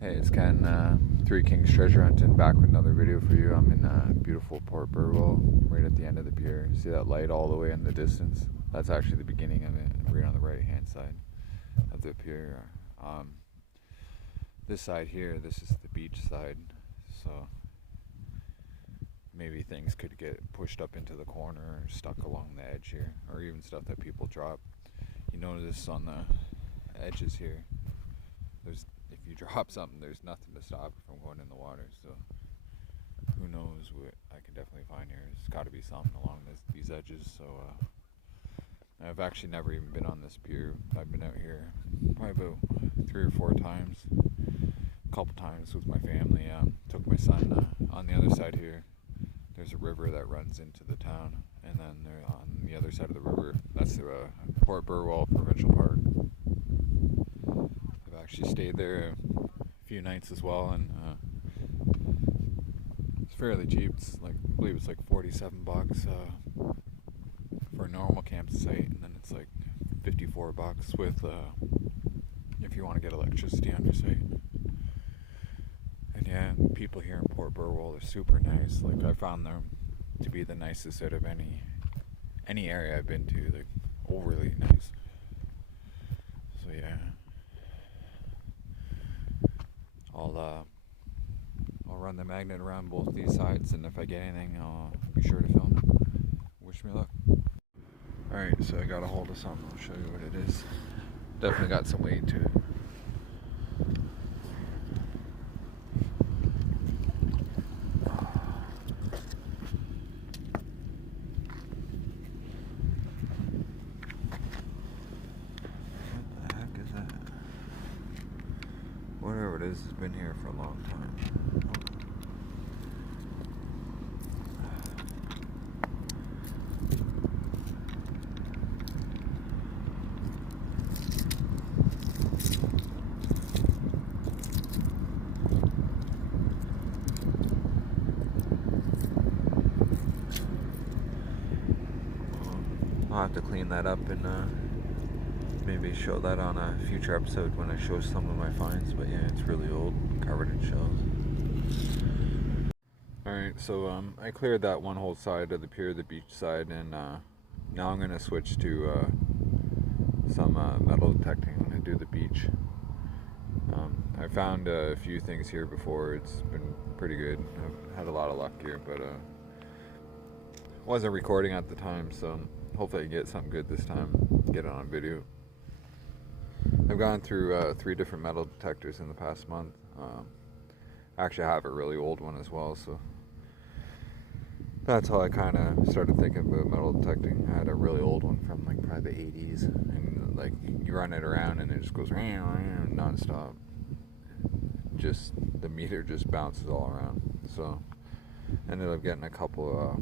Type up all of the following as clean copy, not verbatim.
Hey, it's Ken, Three Kings Treasure Hunting, back with another video for you. I'm in beautiful Port Burwell, right at the end of the pier. See that light all the way in the distance? That's actually the beginning of it, right on the right hand side of the pier. This side here, this is the beach side, so maybe things could get pushed up into the corner or stuck along the edge here, or even stuff that people drop. You notice on the edges here, if you drop something, there's nothing to stop it from going in the water. So who knows what I can definitely find here. There's got to be something along these edges. So I've actually never even been on this pier. I've been out here probably about 3 or 4 times. A couple times with my family. Took my son on the other side here. There's a river that runs into the town, and then on the other side of the river, that's the Port Burwell Provincial Park. I've actually stayed there a few nights as well, and it's fairly cheap. It's like, I believe it's like $47 for a normal campsite, and then it's like $54 with if you want to get electricity on your site. And yeah, people here in Port Burwell are super nice. Like, I found them to be the nicest out of any area I've been to. Like, overly nice. So yeah, I'll run the magnet around both these sides, and if I get anything, I'll be sure to film it. Wish me luck. Alright, so I got a hold of something. I'll show you what it is. Definitely got some weight to it. What the heck is that? Whatever it is has been here for a long time. I'll have to clean that up and maybe show that on a future episode when I show some of my finds. But yeah, it's really old, covered in shells. Alright, so I cleared that one whole side of the pier, the beach side, and now I'm going to switch to some metal detecting. I'm going to do the beach. I found a few things here before. It's been pretty good. I've had a lot of luck here, but wasn't recording at the time, so hopefully I can get something good this time, get it on video. I've gone through 3 different metal detectors in the past month. Actually, I have a really old one as well, so that's how I kind of started thinking about metal detecting. I had a really old one from like probably the 80s, and like you run it around and it just goes non-stop. Just the meter just bounces all around. So ended up getting a couple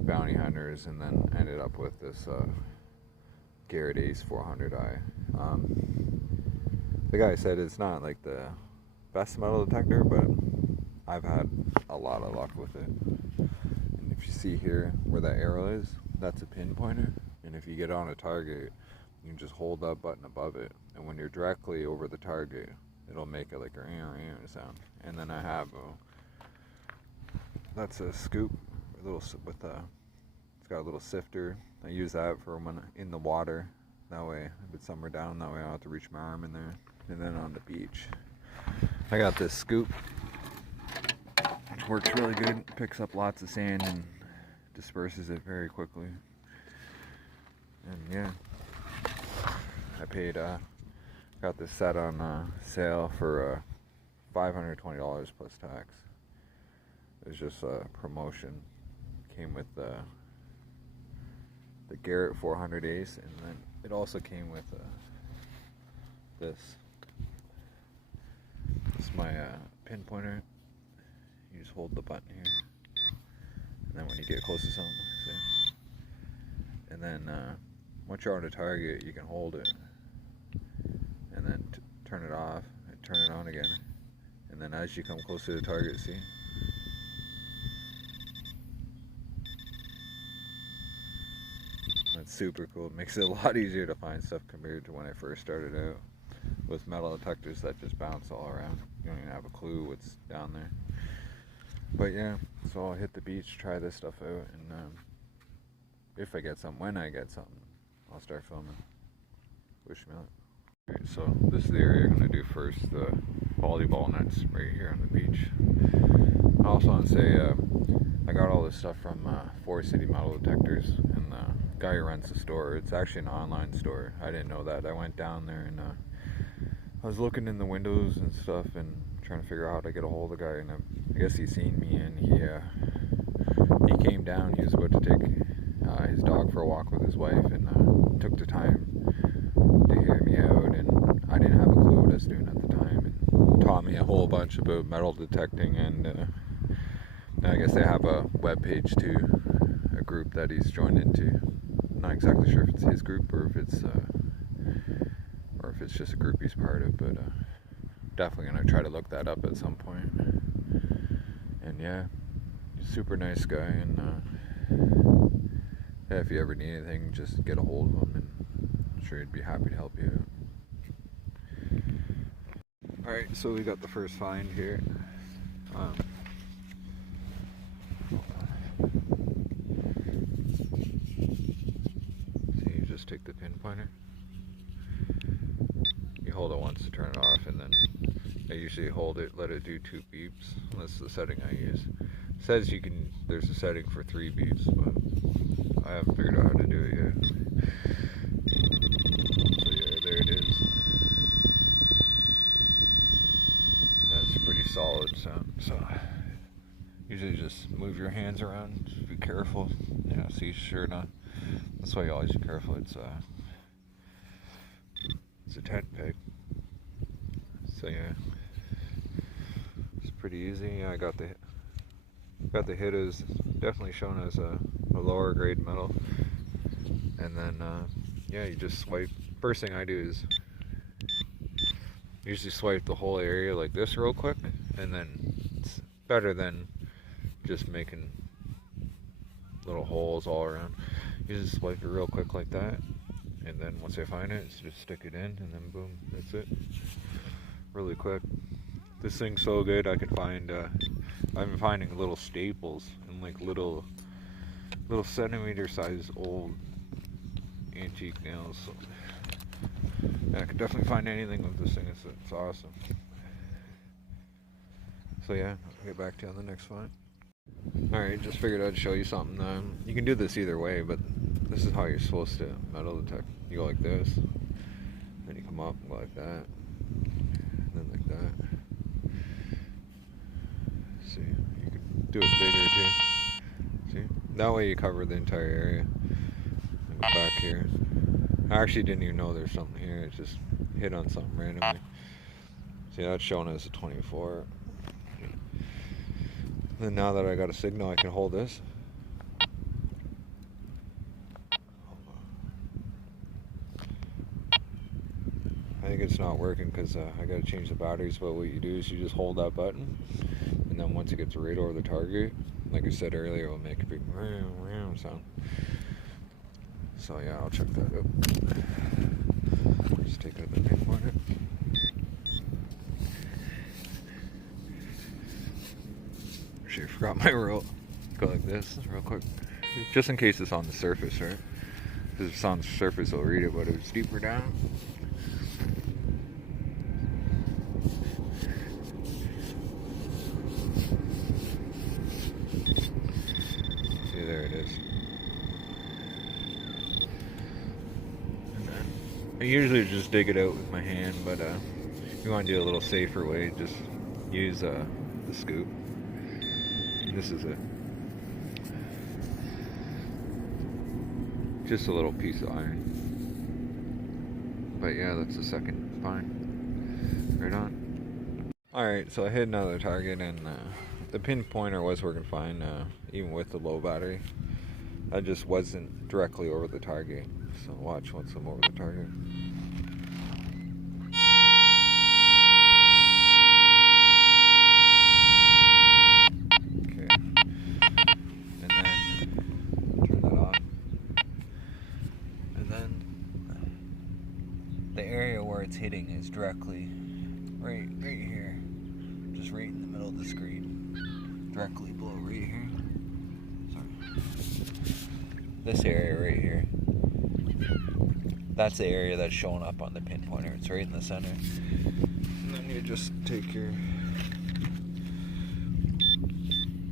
bounty hunters, and then ended up with this Garrett Ace 400i. The guy said it's not like the best metal detector, but I've had a lot of luck with it. And if you see here where that arrow is, that's a pinpointer, and if you get on a target, you can just hold that button above it, and when you're directly over the target, it'll make it like a sound. And then I have that's a scoop, a little with it's got a little sifter. I use that for when in the water. That way, if it's somewhere down, that way I don't have to reach my arm in there. And then on the beach, I got this scoop, which works really good. Picks up lots of sand and disperses it very quickly. And yeah, I paid got this set on sale for $520 plus tax. It was just a promotion. Came with the Garrett 400 Ace, and then it also came with this. This is my pinpointer. You just hold the button here, and then when you get close to something, see? And then once you're on a target, you can hold it, and then turn it off, and turn it on again. And then as you come close to the target, see? That's super cool. It makes it a lot easier to find stuff compared to when I first started out. with metal detectors that just bounce all around. You don't even have a clue what's down there. But yeah, so I'll hit the beach, try this stuff out, and if I get something, when I get something, I'll start filming. Wish me luck. Alright, so this is the area I'm going to do first, the volleyball nets right here on the beach. I also want to say, I got all this stuff from Forest City Metal Detectors, and the guy who runs the store, it's actually an online store. I didn't know that. I went down there and I was looking in the windows and stuff and trying to figure out how to get a hold of the guy, and I guess he seen me, and he came down. He was about to take his dog for a walk with his wife, and took the time to hear me out, and I didn't have a clue what I was doing at the time, and taught me a whole bunch about metal detecting, and I guess they have a web page too, a group that he's joined into. Not exactly sure if it's his group or if it's just a group he's part of, but definitely gonna try to look that up at some point. And yeah, super nice guy, and yeah, if you ever need anything, just get a hold of him, and I'm sure he'd be happy to help you out. Alright, so we got the first find here. So you just take the pinpointer, you hold it once to turn it off, and then I usually hold it, let it do 2 beeps. That's the setting I use. It says there's a setting for 3 beeps, but I haven't figured out how to do it yet. So yeah, there it is. That's pretty solid sound. So usually just move your hands around, just be careful. Yeah, see, sure enough. That's why you always be careful. It's a tent peg. So yeah, it's pretty easy. I got the hit is definitely shown as a lower grade metal, and then yeah, you just swipe. First thing I do is usually swipe the whole area like this real quick, and then it's better than just making little holes all around. You just swipe it real quick like that, and then once I find it, just stick it in, and then boom, that's it. Really quick. This thing's so good. I can find I've been finding little staples and like little centimeter size old antique nails. So yeah, I could definitely find anything with this thing. It's awesome. So yeah, I'll get back to you on the next one. Alright, just figured I'd show you something. You can do this either way, but this is how you're supposed to metal detect. You go like this, then you come up and go like that, and then like that. See, you can do it bigger too. See, that way you cover the entire area. Go back here. I actually didn't even know there's something here. It just hit on something randomly. See, that's showing as a 24. Then now that I got a signal, I can hold this. I think it's not working because I got to change the batteries, but what you do is you just hold that button, and then once it gets right over the target, like I said earlier, it will make a big sound. So yeah, I'll check that out. Just take out the pinpointer. Actually, I forgot my rope. Go like this, real quick. Just in case it's on the surface, right? Because if it's on the surface, I'll read it, but if it's deeper down. See, there it is. I usually just dig it out with my hand, but if you want to do a little safer way, just use the scoop. This is it. Just a little piece of iron. But yeah, that's the second find. Right on. Alright, so I hit another target, and the pinpointer was working fine, even with the low battery. I just wasn't directly over the target. So watch once I'm over the target. Okay. And then turn that off. And then the area where it's hitting is directly directly, right here, just right in the middle of the screen, directly below right here. Sorry. This area right here. That's the area that's showing up on the pinpointer. It's right in the center. And then you just take your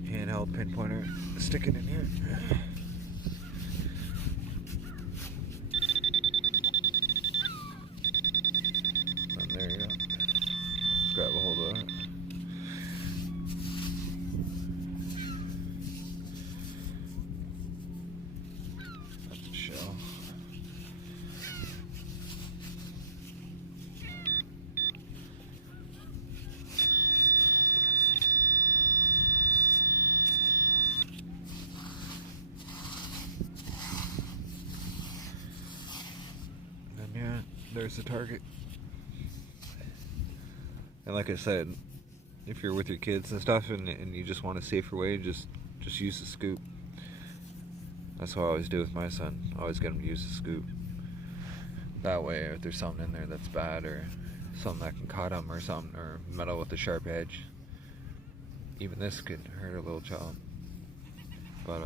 handheld pinpointer, stick it in here. And there you go. Just grab a hold of it. That's the shell. And yeah, there's the target. And like I said, if you're with your kids and stuff and you just want a safer way, just use the scoop. That's what I always do with my son. I always get him to use the scoop. That way, if there's something in there that's bad or something that can cut him or something, or metal with a sharp edge, even this could hurt a little child. But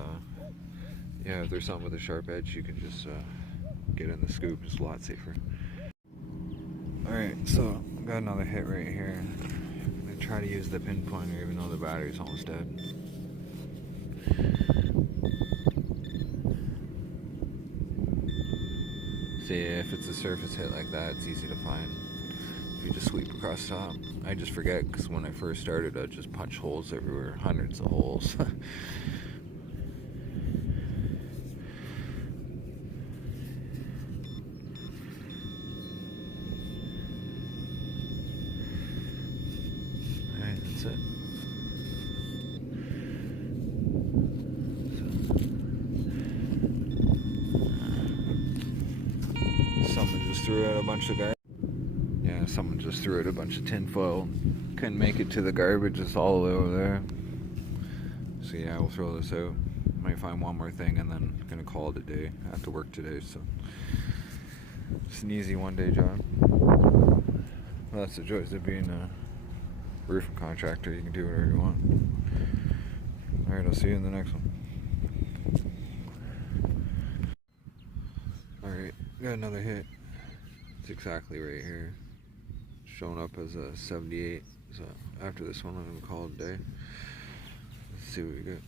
yeah, if there's something with a sharp edge, you can just get in the scoop. It's a lot safer. Alright, so got another hit right here. I'm going to try to use the pinpointer even though the battery's almost dead. See, if it's a surface hit like that, it's easy to find. If you just sweep across the top. I just forget because when I first started, I'd just punch holes everywhere, hundreds of holes. That's it. Someone just threw out a bunch of garbage. Yeah, someone just threw out a bunch of tinfoil. Couldn't make it to the garbage. It's all the way over there. So yeah, we'll throw this out. Might find one more thing and then gonna call it a day. I have to work today, so it's an easy one-day job. Well, that's the joys of being a roofing contractor. You can do whatever you want. Alright, I'll see you in the next one. Alright, got another hit. It's exactly right here. Showing up as a 78. So after this one, I'm going to call it a day. Let's see what we get.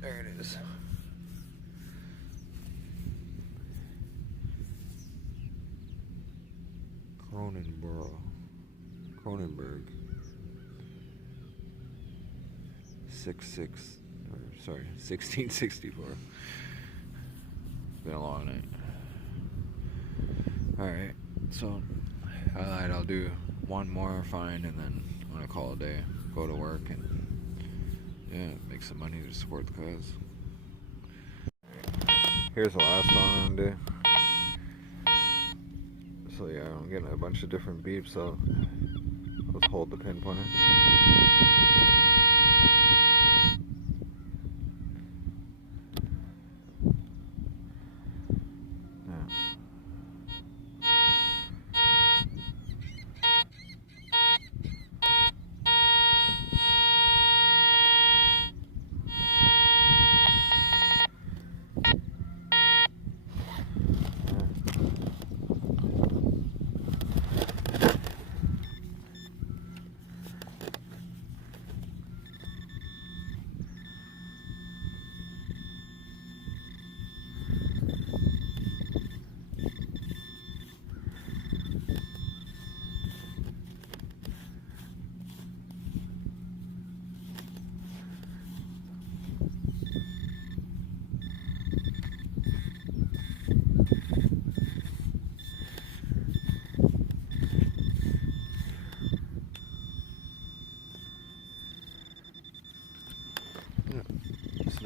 There it is. Cronenberg. 1664. Been a long night. Alright, so I'll do one more find and then I'm gonna call it a day. Go to work and yeah, make some money to support the cause. Here's the last one I'm gonna do. So yeah, I'm getting a bunch of different beeps, so let's hold the pinpointer.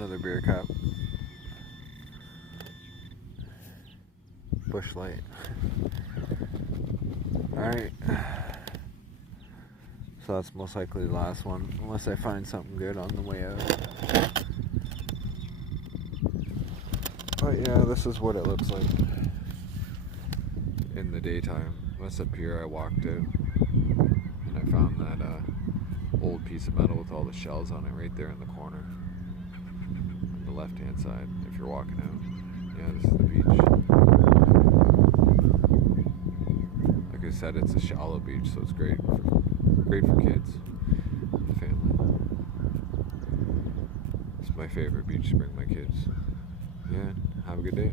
Another beer cup. Bush light. Alright. So that's most likely the last one, unless I find something good on the way out. But yeah, this is what it looks like in the daytime. West up here I walked out and I found that old piece of metal with all the shells on it right there in the corner on the left hand side if you're walking out. Yeah, this is the beach. Like I said, it's a shallow beach, so it's great for kids and family. It's my favorite beach to bring my kids. Yeah, have a good day.